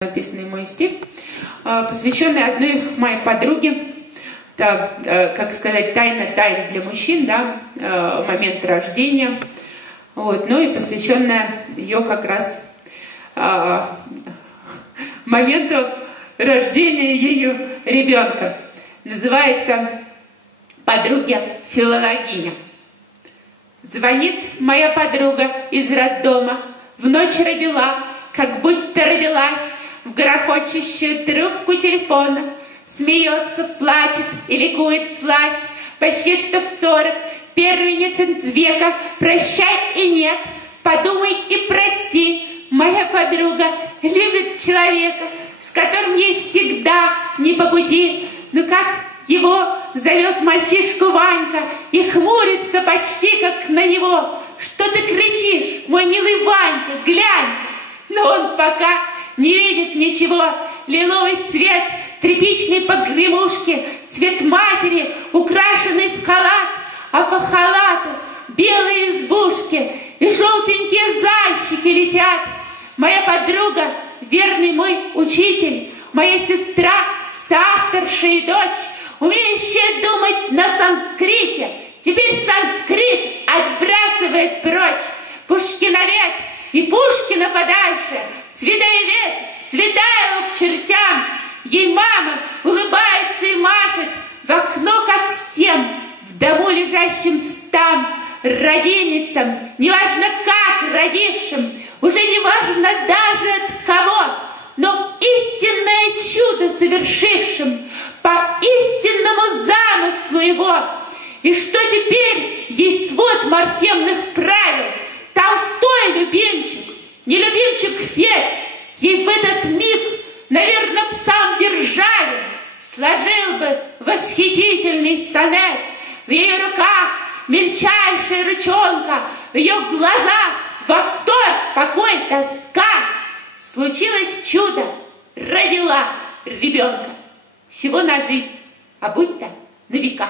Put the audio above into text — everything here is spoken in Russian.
Написанный мой стих, посвященный одной моей подруге, как сказать, тайна тайн для мужчин, да, момент рождения, вот, ну и посвященная ее как раз моменту рождения ею ребенка. Называется «Подруге филологиня». Звонит моя подруга из роддома, в ночь родила, как будто родилась, в грохочущую трубку телефона, смеется, плачет и ликует сласть, почти что в 40, первенец века, прощай и нет, подумай и прости, моя подруга любит человека, с которым ей всегда не по пути, но как его зовет мальчишку Ванька и хмурится почти как на него. Что ты кричишь, мой милый Ванька, глянь! Но он пока не видит ничего. Лиловый цвет тряпичной погремушки, цвет матери, украшенный в халат, а по халату белые избушки и желтенькие зайчики летят. Моя подруга, верный мой учитель, моя сестра, соавторша и дочь, умеющая думать на санскрите, теперь санскрит отбрасывает прочь. Пушкиновед и Пушкина подальше, Цветаевед, Цветаева к чертям. Ей мама улыбается и машет в окно, как всем, в дому лежащим стам, родильницам, неважно как родившим, уже неважно даже от кого, но истинное чудо совершившим по истинному замыслу его. И что теперь ей свод морфемных правил, Толстой любимчик, не любимчик Фет, ей в этот миг, наверное, в самом державе сложил бы восхитительный сонет. В ее руках мельчайшая ручонка, в ее глазах восторг, покой, тоска. Случилось чудо, родила ребенка. Всего на жизнь, а будь-то на века.